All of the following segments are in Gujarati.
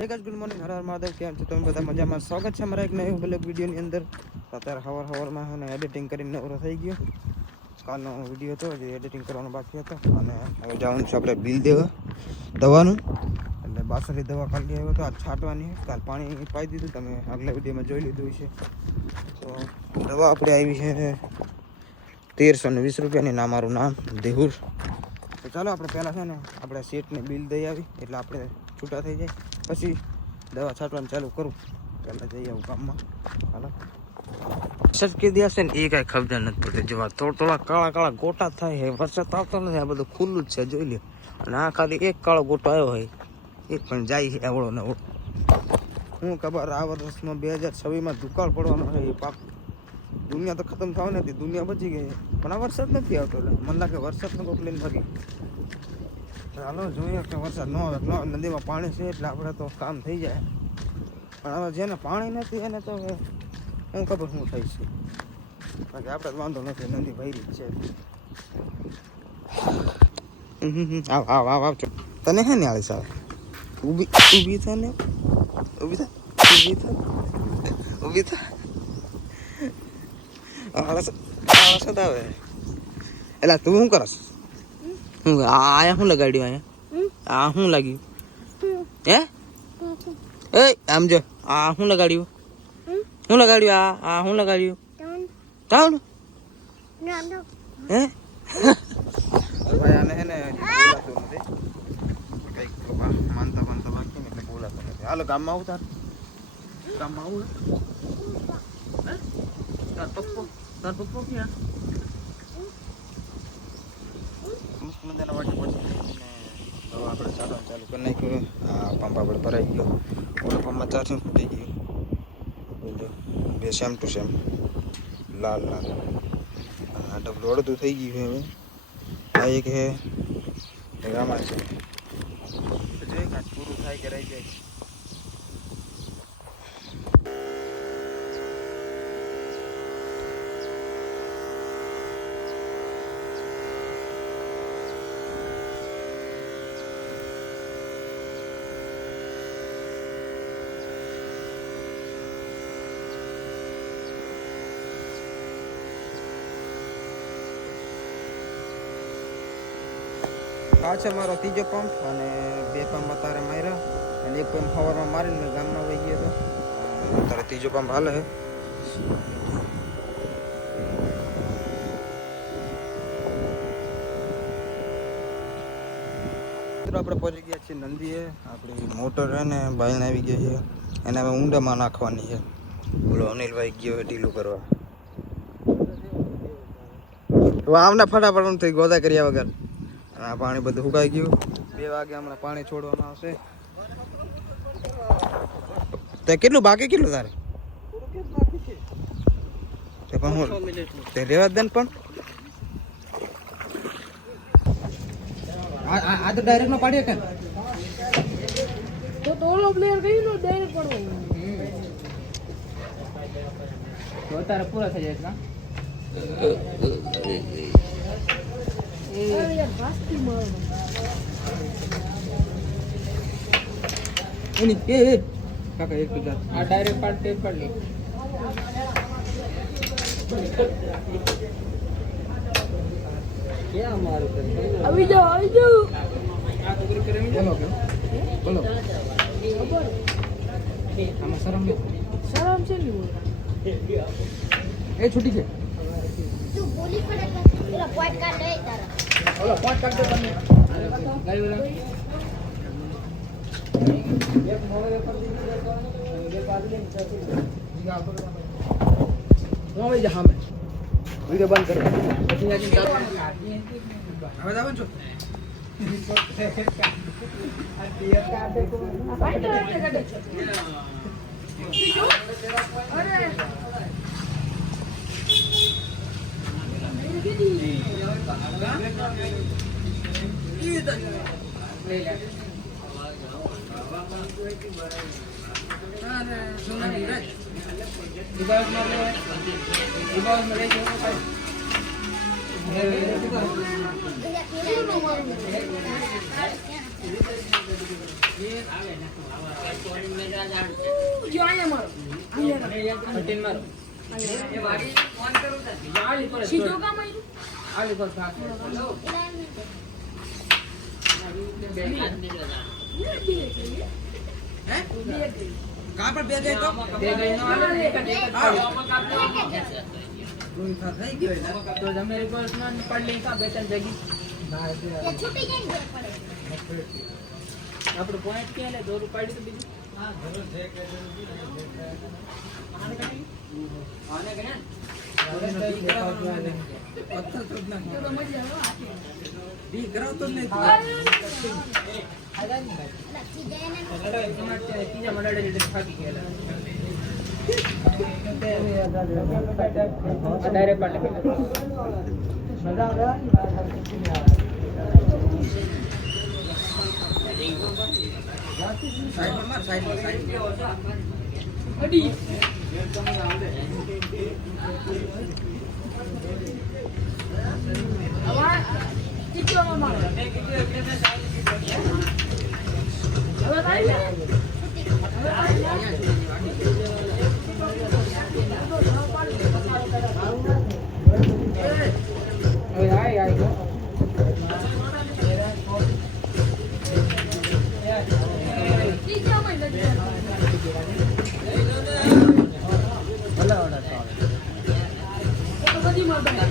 Good morning, Har Har Mahadev. કેમ છો તમે બધા? મજામાં? સ્વાગત છે અમારા એક નવી બ્લોગ વિડીયોની અંદર. અત્યારે સવારમાં હું એડિટિંગ કરીને નવરો થઈ ગયો. કાલનો વિડીયો હતો જે એડિટિંગ કરવાનો બાકી હતો અને હવે જવાનું છે આપણે બિલ દેવા દવાનું. એટલે બાસરી દવા કાઢી આવ્યો હતો, આજ છાંટવાની. કાલ પાણી પાઈ દીધું, તમે આગલા વિડીયોમાં જોઈ લીધું છે. તો દવા આપણે આવી છે 1320 રૂપિયાની. ના મારું નામ દેહુર. તો ચાલો આપણે પહેલાં છે ને આપણે સેટને બિલ દઈ આવી એટલે આપણે છૂટા થઈ જાય. પછી દવા છાંટવાનું ચાલુ કરું. પહેલાં જઈ આવું કામમાં. હાલો સરકી દે છે ને એ કાંઈ ખબર નથી પડતી. જેવા થોડા કાળા કાળા ગોટા થાય છે. વરસાદ આવતો નથી, આ બધું ખુલ્લું જ છે, જોઈ લે. અને આ ખાલી એક કાળો ગોટો આવ્યો હોય એ પણ જાય છે આવડો ને આવડો. હું ખબર આ વર્ષમાં 2026માં દુકાળ પડવાનો છે એ પાક. દુનિયા તો ખતમ થવા નથી, દુનિયા બચી ગઈ પણ આ વરસાદ નથી આવતો. મને લાગે વરસાદનો કોઈ પ્લેન ભાગી. ચાલો જોઈએ કે વરસાદ ન આવે. નદીમાં પાણી છે એટલે આપણે તો કામ થઈ જાય. પણ હવે જેને પાણી નથી એને તો હું ખબર શું થાય છે. બાકી આપણે વાંધો નથી, નદી ભરી જ છે. આવ તને હે ને આળી સાહેબ ઊભી થાય ને ઊભી થાય આળસ આવે. એટલે તું શું કરસ? હું આયા શું લગાડ્યું? અહીંયા આ શું લાગ્યું? હે એ આમ જો આ શું લગાડ્યું? શું લગાડ્યું? આ શું લગાડ્યું? ટાઉન હે ભાઈ આને હે ને બોલાતું નથી, કંઈક માનતા બાકી ને એટલે બોલાતું નથી. હાલો ગામમાં આવું તાર ગામમાં આવું. તાર પપ્પો ક્યાં? મજાના વાટે પહોંચી જઈને હવે આપણે ચાલવાનું ચાલુ કરી નાખ્યું. આ પંપ આપણે ભરાઈ ગયો. ઓલા પંપમાં ચાર્જિંગ ફૂટી ગયું. બે સેમ ટુ સેમ લાલ આ ડબલું અડધું થઈ ગયું છે. હવે આ એક છે આમાં છે, જોઈએ કાંઈ પૂરું થાય કે રહી જાય. આ છે મારો ત્રીજો પંપ અને 2 પંપ અત્યારે માર્યા અને 1 પંપ સવારમાં મારીને મેં ગામમાં વહી ગયો હતો. અત્યારે ત્રીજો પંપ હાલે છે. આપણે પહોંચી ગયા છીએ નંદીએ. આપણી મોટર છે ને બાઈને આવી ગઈ છે, એને હવે ઊંડામાં નાખવાની છે. બોલો અનિલભાઈ ગયો છે ઢીલું કરવા. આમને ફટાફટ થઈ ગોદા કર્યા વગર. આ પાણી બધું સુકાઈ ગયું. 2 વાગે હમણાં પાણી છોડવામાં આવશે. તે કેટલું બાકી કેટલું તારે? તે પણ હું તે રેવા દે પણ આ તો ડાયરેક્ટ માં પાડીએ કે તો ઓલો પ્લેયર ગઈ નો ડાયરેક્ટ પડવાનો તો તારે પૂરા થઈ જાય. યાર ફાસ્ટી મારવાનો એની એ કાકા એક તો આ ડાયરેક્ટ પાડ ટેપ કરી લે. ક્યાં મારું કરે? આવી જાઓ આ તો ગ્રુપ કરે બોલો કે બોલો ખબર આમાં શરમ છે ને એ છૂટી છે. તું બોલી પડે પેલા પોઈન્ટ કાર્ડ લે તારા. ઓલો પોઈન્ટ કાર્ડ દે તમે. ગાડી વાળા એક મોડે પર દીધી તો બે પાડી લે જીગા આપો નો આવી જા સામે વિડિયો બંધ કરો પછી આજી ચાલુ હવે જાવ છો આ ટીયર કાર્ડ દે કો અરે જો અહીંયા મારો સીધો કામ આવ્યું કાં પર બે ગઈ તો એ છૂટી જાય ને પડે આપણું પોઈન્ટ ક્યાં લે દોરું પાડી તો બીજું આને ગયા પથ્થર તો ના તો મજા આવે ડી કરાવતો જ નહીં લખી જાય ને ત્રીજા મંડળે લીધે થાકી ગયેલા ડાયરેક્ટ પાડે સાઈડ પર માર સાઈડ અડી હવે ટીચરમાં મારો હવે તારી હવે આય ગયો ટીચરમાં નથી તો બધી માતા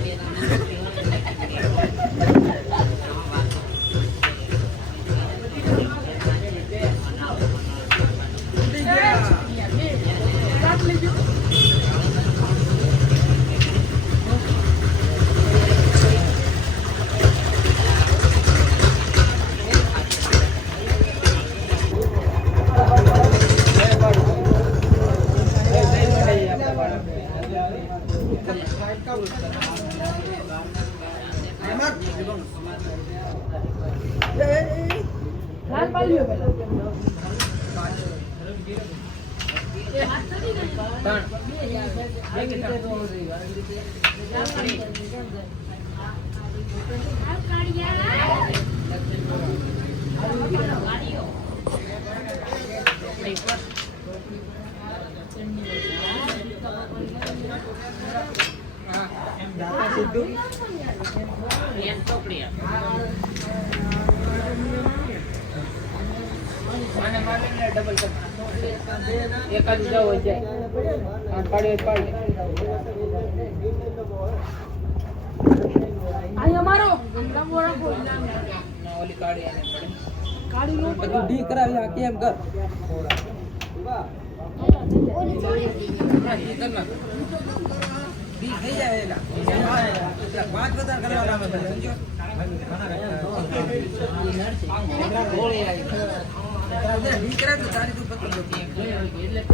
લાલ પાડ્યો પેલા એ હાથ નથી ને ત્રણ આ કાઢ્યા આને મારીને ડબલ કર એકાદ જાવ જાય આ પાડે પાડે અહીંયા મારો લાંબો રાખો ના ઓલી કાઢી આને પડે કાઢી નો બધું ડી કરાવી આ કેમ કર ઓલી થોડી ડી થઈ જાય એલા 5 વધારે કરવાના આવે સમજો ડી કરાવ તો તારી તું પકડ